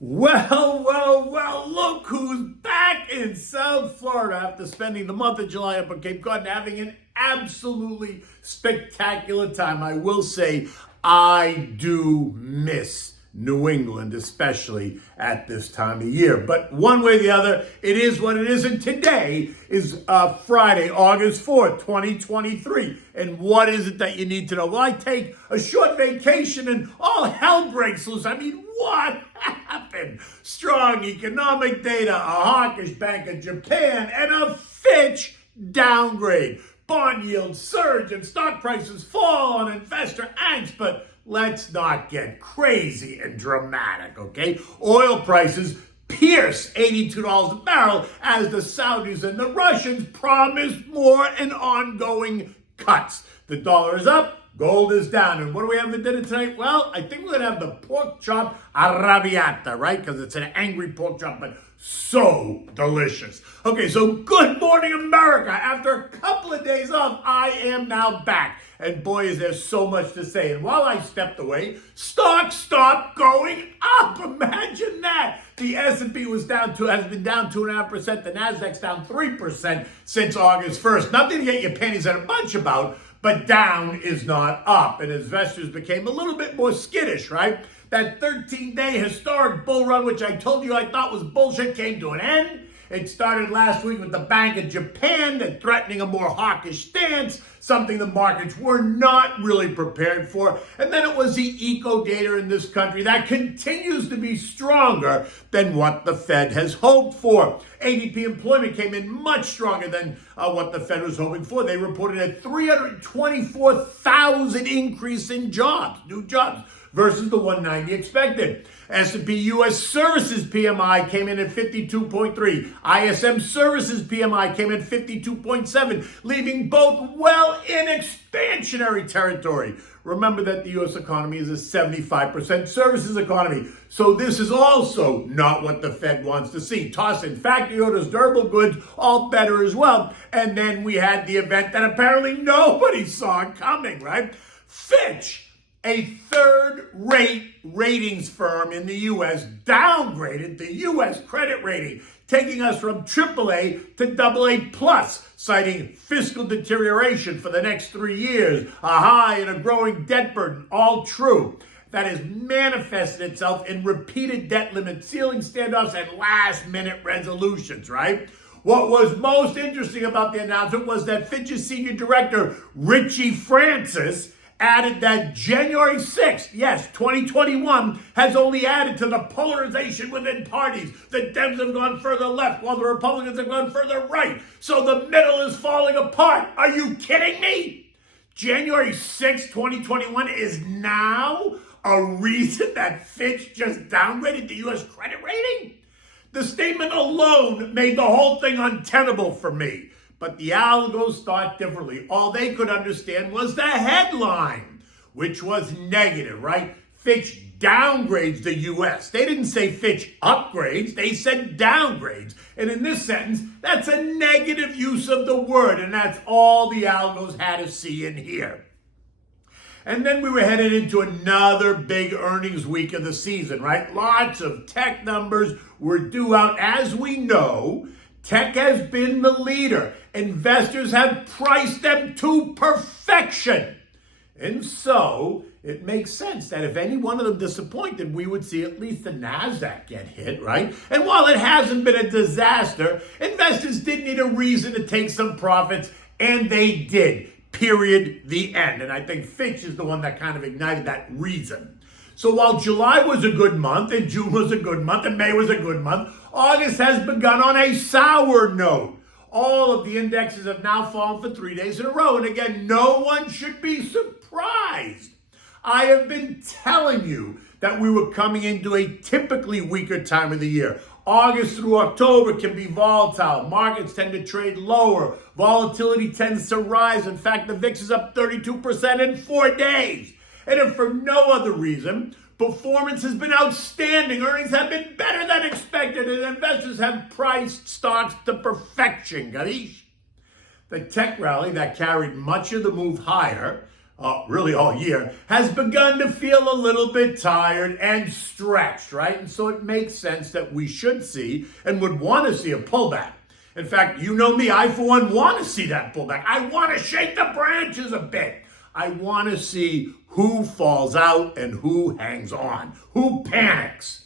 Well, look who's back in South Florida after spending the month of July up on Cape Cod and having an absolutely spectacular time. I will say I do miss New England, especially at this time of year. But one way or the other, it is what it is. And today is Friday, August 4th, 2023. And what is it that you need to know? Well, I take a short vacation and all hell breaks loose. I mean, what happened? Strong economic data, a hawkish Bank of Japan, and a Fitch downgrade. Bond yields surge and stock prices fall on investor angst, but let's not get crazy and dramatic, okay? Oil prices pierce $82 a barrel as the Saudis and the Russians promise more and ongoing cuts. The dollar is up, gold is down. And what do we have for dinner tonight? Well, I think we're going to have the Pork Chop Arrabiata, right? Because it's an angry pork chop, but so delicious. Okay, so good morning, America. After a couple of days off, I am now back. And boy, is there so much to say. And while I stepped away, stocks stopped going up. Imagine that. The S&P has been down 2.5%. The Nasdaq's down 3% since August 1st. Nothing to get your panties in a bunch about, but down is not up. And investors became a little bit more skittish, right? That 13-day historic bull run, which I told you I thought was bullshit, came to an end. It started last week with the Bank of Japan that threatening a more hawkish stance, something the markets were not really prepared for. And then it was the eco data in this country that continues to be stronger than what the Fed has hoped for. ADP employment came in much stronger than what the Fed was hoping for. They reported a 324,000 increase in jobs, new jobs, versus the 190 expected. S&P U.S. Services PMI came in at 52.3. ISM Services PMI came in at 52.7, leaving both well in expansionary territory. Remember that the U.S. economy is a 75% services economy. So this is also not what the Fed wants to see. Toss in factory orders, durable goods, all better as well. And then we had the event that apparently nobody saw coming, right? Fitch, a third-rate ratings firm in the U.S., downgraded the U.S. credit rating, taking us from AAA to AA+, citing fiscal deterioration for the next 3 years, a high and a growing debt burden, all true. That has manifested itself in repeated debt limit ceiling standoffs and last-minute resolutions, right? What was most interesting about the announcement was that Fitch's senior director, Richie Francis, added that January 6th, yes, 2021, has only added to the polarization within parties. The Dems have gone further left while the Republicans have gone further right. So the middle is falling apart. Are you kidding me? January 6th, 2021 is now a reason that Fitch just downgraded the U.S. credit rating? The statement alone made the whole thing untenable for me. But the algos thought differently. All they could understand was the headline, which was negative, right? Fitch downgrades the U.S. They didn't say Fitch upgrades. They said downgrades. And in this sentence, that's a negative use of the word. And that's all the algos had to see and hear. And then we were headed into another big earnings week of the season, right? Lots of tech numbers were due out. As we know, tech has been the leader. Investors have priced them to perfection. And so it makes sense that if any one of them disappointed, we would see at least the Nasdaq get hit, right? And while it hasn't been a disaster, investors did need a reason to take some profits, and they did. Period. The end. And I think Fitch is the one that kind of ignited that reason. So while July was a good month, and June was a good month, and May was a good month, August has begun on a sour note. All of the indexes have now fallen for 3 days in a row. And again, no one should be surprised. I have been telling you that we were coming into a typically weaker time of the year. August through October can be volatile. Markets tend to trade lower. Volatility tends to rise. In fact, the VIX is up 32% in 4 days. And if for no other reason, performance has been outstanding. Earnings have been better than expected, and investors have priced stocks to perfection. Garish. The tech rally that carried much of the move higher really all year, has begun to feel a little bit tired and stretched, right? And so it makes sense that we should see and would want to see a pullback. In fact, you know me, I for one want to see that pullback. I want to shake the branches a bit. I want to see who falls out and who hangs on, who panics.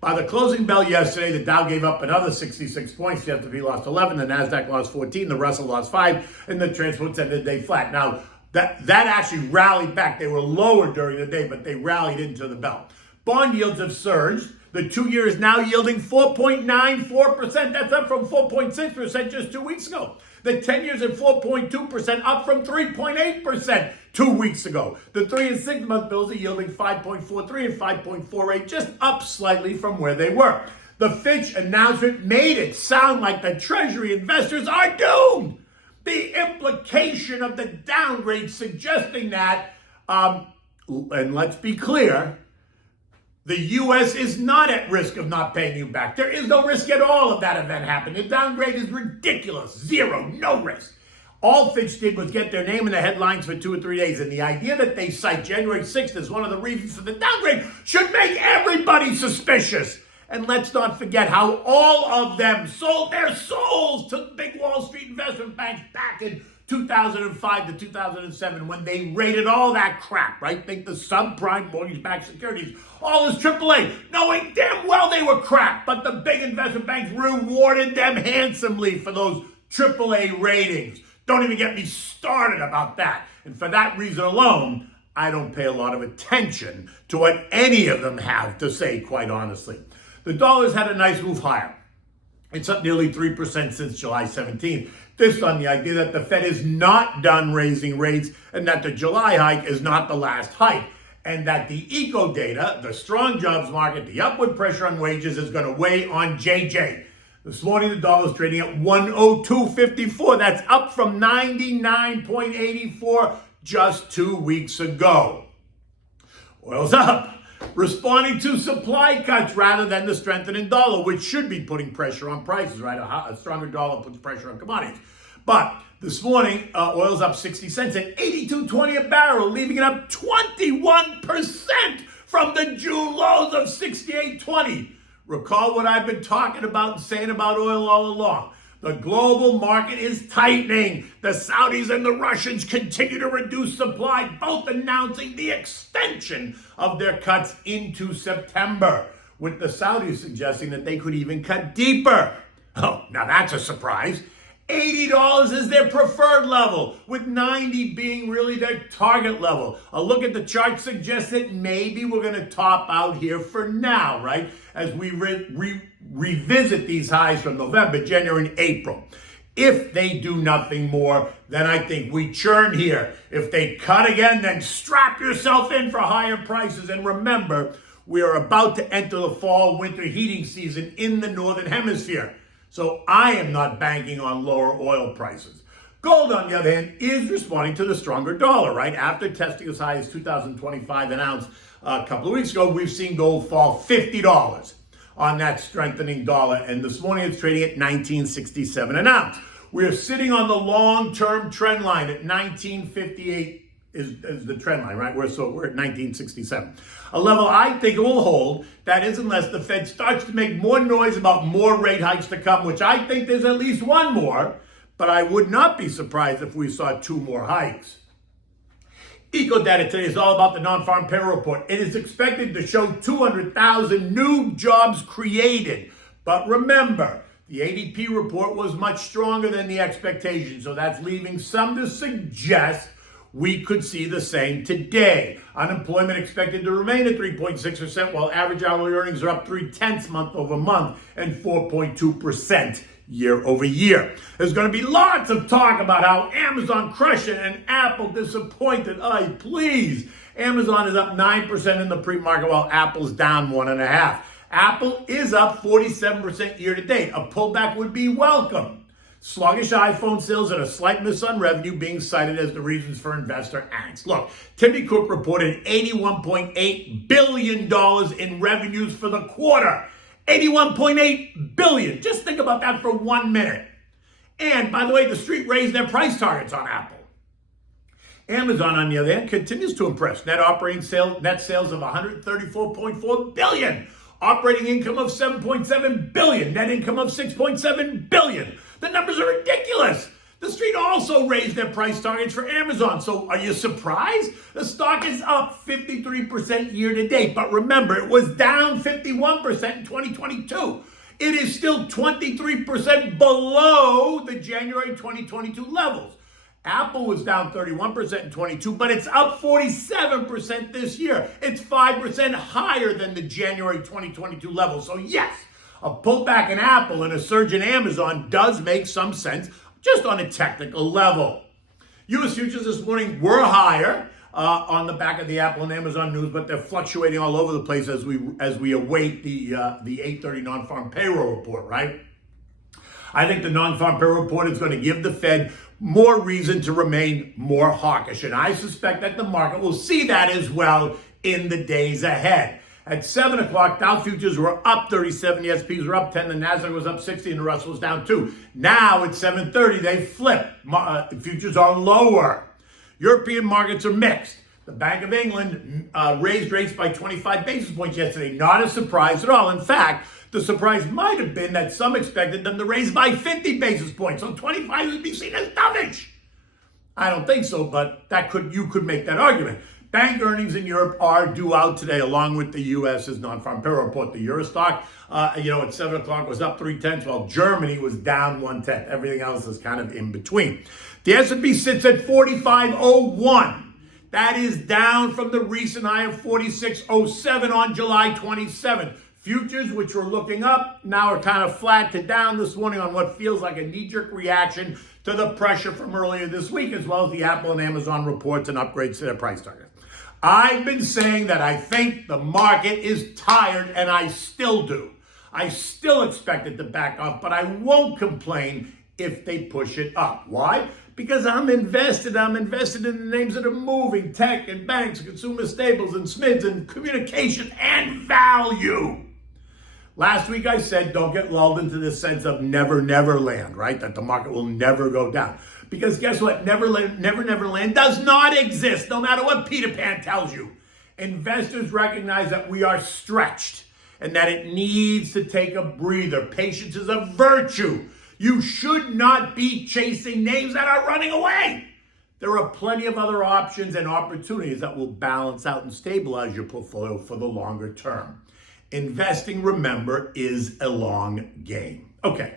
By the closing bell yesterday, the Dow gave up another 66 points. The S&P lost 11, the NASDAQ lost 14, the Russell lost 5, and the transports ended the day flat. Now, that actually rallied back. They were lower during the day, but they rallied into the bell. Bond yields have surged. The 2-year is now yielding 4.94%. That's up from 4.6% just 2 weeks ago. The 10-year is at 4.2%, up from 3.8% 2 weeks ago. The 3 and 6 month bills are yielding 5.43 and 5.48, just up slightly from where they were. The Fitch announcement made it sound like the Treasury investors are doomed. The implication of the downgrade suggesting that, and let's be clear, the U.S. is not at risk of not paying you back. There is no risk at all of that event happening. The downgrade is ridiculous. Zero, no risk. All Fitch did was get their name in the headlines for 2 or 3 days. And the idea that they cite January 6th as one of the reasons for the downgrade should make everybody suspicious. And let's not forget how all of them sold their souls to big Wall Street investment banks back in 2005 to 2007 when they rated all that crap, right? Think the subprime mortgage-backed securities, all this AAA, knowing damn well they were crap, but the big investment banks rewarded them handsomely for those AAA ratings. Don't even get me started about that. And for that reason alone, I don't pay a lot of attention to what any of them have to say, quite honestly. The dollar's had a nice move higher. It's up nearly 3% since July 17th. This on the idea that the Fed is not done raising rates and that the July hike is not the last hike. And that the eco data, the strong jobs market, the upward pressure on wages is going to weigh on JJ. This morning, the dollar is trading at 102.54. That's up from 99.84 just 2 weeks ago. Oil's up, responding to supply cuts rather than the strengthening dollar, which should be putting pressure on prices, right? A stronger dollar puts pressure on commodities. But this morning, oil's up 60 cents at $82.20 a barrel, leaving it up 21% from the June lows of $68.20. Recall what I've been talking about and saying about oil all along. The global market is tightening. The Saudis and the Russians continue to reduce supply, both announcing the extension of their cuts into September, with the Saudis suggesting that they could even cut deeper. Oh, now that's a surprise. $80 is their preferred level, with $90 being really their target level. A look at the chart suggests that maybe we're going to top out here for now, right? As we revisit these highs from November, January, and April. If they do nothing more, then I think we churn here. If they cut again, then strap yourself in for higher prices. And remember, we are about to enter the fall-winter heating season in the Northern Hemisphere. So I am not banking on lower oil prices. Gold, on the other hand, is responding to the stronger dollar, right? After testing as high as $2,025 an ounce a couple of weeks ago, we've seen gold fall $50 on that strengthening dollar. And this morning it's trading at $19.67 an ounce. We're sitting on the long-term trend line at $19.58 is the trend line, right? We're at $19.67. A level I think it will hold. That is unless the Fed starts to make more noise about more rate hikes to come, which I think there's at least one more, but I would not be surprised if we saw 2 more hikes. Eco data today is all about the non-farm payroll report. It is expected to show 200,000 new jobs created. But remember, the ADP report was much stronger than the expectation, so that's leaving some to suggest we could see the same today. Unemployment expected to remain at 3.6%, while average hourly earnings are up 0.3 month over month and 4.2% year over year. There's going to be lots of talk about how Amazon crushed it and Apple disappointed. Please. Amazon is up 9% in the pre-market, while Apple's down 1.5%. Apple is up 47% year to date. A pullback would be welcome. Sluggish iPhone sales and a slight miss on revenue being cited as the reasons for investor angst. Look, Timmy Cook reported $81.8 billion in revenues for the quarter. $81.8 billion. Just think about that for 1 minute. And by the way, the street raised their price targets on Apple. Amazon, on the other hand, continues to impress. Net sales of $134.4 billion. Operating income of $7.7 billion. Net income of $6.7 billion. The numbers are ridiculous. The street also raised their price targets for Amazon. So are you surprised? The stock is up 53% year to date. But remember, it was down 51% in 2022. It is still 23% below the January 2022 levels. Apple was down 31% in 22, but it's up 47% this year. It's 5% higher than the January 2022 level. So yes, a pullback in Apple and a surge in Amazon does make some sense just on a technical level. U.S. futures this morning were higher on the back of the Apple and Amazon news, but they're fluctuating all over the place as we await the 8:30 non-farm payroll report, right? I think the non-farm payroll report is going to give the Fed more reason to remain more hawkish. And I suspect that the market will see that as well in the days ahead. At 7 o'clock, Dow futures were up 37, the S&Ps were up 10, the Nasdaq was up 60, and the Russell was down 2. Now at 7:30, they flip. Futures are lower. European markets are mixed. The Bank of England raised rates by 25 basis points yesterday. Not a surprise at all. In fact, the surprise might have been that some expected them to raise by 50 basis points. So 25 would be seen as dovish. I don't think so, but you could make that argument. Bank earnings in Europe are due out today, along with the U.S.'s non-farm payroll report. The Euro stock, at 7 o'clock was up 0.3, while Germany was down 0.1. Everything else is kind of in between. The S&P sits at 45.01. That is down from the recent high of 46.07 on July 27th. Futures, which were looking up, now are kind of flat to down this morning on what feels like a knee-jerk reaction to the pressure from earlier this week, as well as the Apple and Amazon reports and upgrades to their price targets. I've been saying that I think the market is tired, and I still do. I still expect it to back up, but I won't complain if they push it up. Why? Because I'm invested. I'm invested in the names that are moving, tech and banks, consumer staples and SMIDs and communication and value. Last week I said don't get lulled into this sense of never, never land, right? That the market will never go down. Because guess what? Never, never land does not exist, no matter what Peter Pan tells you. Investors recognize that we are stretched and that it needs to take a breather. Patience is a virtue. You should not be chasing names that are running away. There are plenty of other options and opportunities that will balance out and stabilize your portfolio for the longer term. Investing, remember, is a long game. Okay.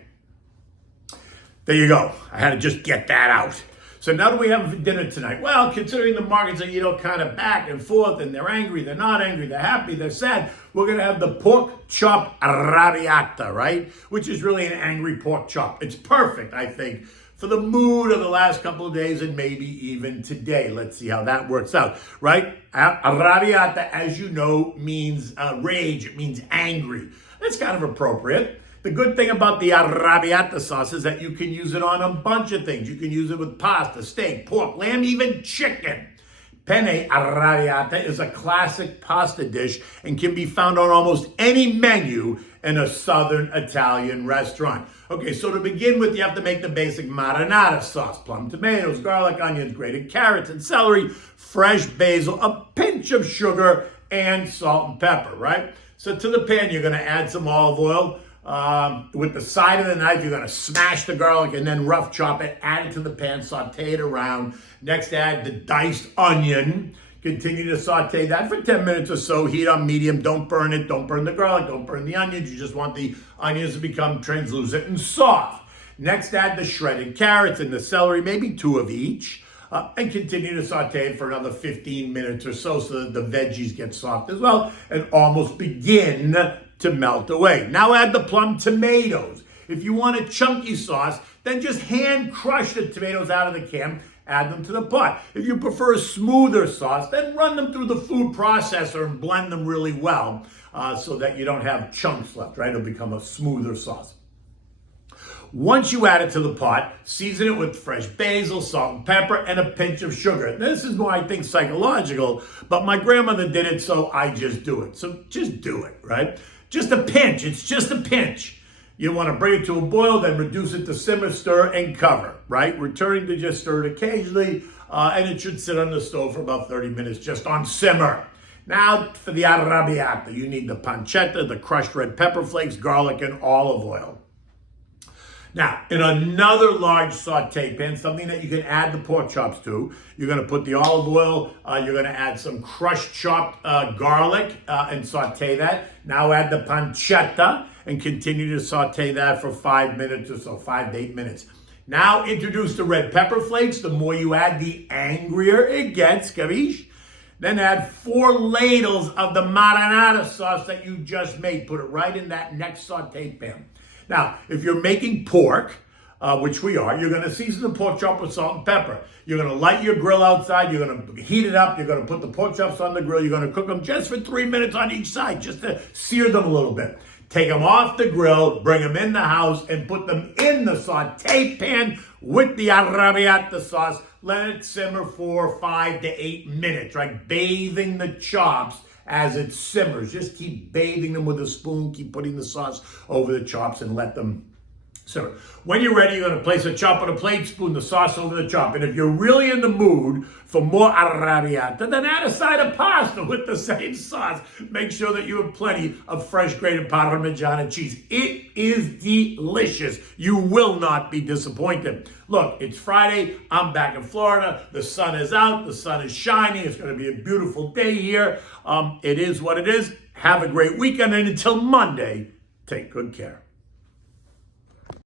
There you go. I had to just get that out. So now do we have for dinner tonight? Well, considering the markets are, kind of back and forth, and they're angry, they're not angry, they're happy, they're sad, we're going to have the Pork Chop Arrabiata, right? Which is really an angry pork chop. It's perfect, I think, for the mood of the last couple of days and maybe even today. Let's see how that works out, right? Arrabiata, as you know, means rage. It means angry. That's kind of appropriate. The good thing about the arrabbiata sauce is that you can use it on a bunch of things. You can use it with pasta, steak, pork, lamb, even chicken. Penne arrabbiata is a classic pasta dish and can be found on almost any menu in a southern Italian restaurant. Okay, so to begin with, you have to make the basic marinara sauce. Plum tomatoes, garlic, onions, grated carrots and celery, fresh basil, a pinch of sugar, and salt and pepper, right? So to the pan, you're going to add some olive oil. With the side of the knife, you're going to smash the garlic and then rough chop it, add it to the pan, saute it around. Next, add the diced onion. Continue to saute that for 10 minutes or so. Heat on medium. Don't burn it. Don't burn the garlic. Don't burn the onions. You just want the onions to become translucent and soft. Next, add the shredded carrots and the celery, maybe 2 of each. And continue to saute it for another 15 minutes or so that the veggies get soft as well and almost begin to melt away. Now add the plum tomatoes. If you want a chunky sauce, then just hand crush the tomatoes out of the can, add them to the pot. If you prefer a smoother sauce, then run them through the food processor and blend them really well so that you don't have chunks left, right? It'll become a smoother sauce. Once you add it to the pot, season it with fresh basil, salt and pepper, and a pinch of sugar. This is more, I think, psychological, but my grandmother did it, so I just do it. So just do it, right? Just a pinch. It's just a pinch. You want to bring it to a boil, then reduce it to simmer, stir, and cover, right? Returning to just stir it occasionally and it should sit on the stove for about 30 minutes just on simmer. Now for the arrabbiata, you need the pancetta, the crushed red pepper flakes, garlic, and olive oil. Now, in another large saute pan, something that you can add the pork chops to, you're going to put the olive oil, you're going to add some crushed chopped garlic and saute that. Now add the pancetta and continue to saute that for 5 minutes or so, 5 to 8 minutes. Now introduce the red pepper flakes. The more you add, the angrier it gets, capiche? Then add 4 ladles of the marinara sauce that you just made. Put it right in that next saute pan. Now, if you're making pork, which we are, you're going to season the pork chop with salt and pepper. You're going to light your grill outside. You're going to heat it up. You're going to put the pork chops on the grill. You're going to cook them just for 3 minutes on each side, just to sear them a little bit. Take them off the grill, bring them in the house, and put them in the saute pan with the arrabbiata sauce. Let it simmer for 5 to 8 minutes, right? Bathing the chops as it simmers. Just keep bathing them with a spoon. Keep putting the sauce over the chops and let them simmer. When you're ready, you're going to place a chop on a plate, spoon the sauce over the chop. And if you're really in the mood for more arrabbiata, then add a side of pasta with the same sauce. Make sure that you have plenty of fresh grated Parmesan cheese. It is delicious. You will not be disappointed. Look, it's Friday. I'm back in Florida. The sun is out. The sun is shining. It's going to be a beautiful day here. It is what it is. Have a great weekend. And until Monday, take good care.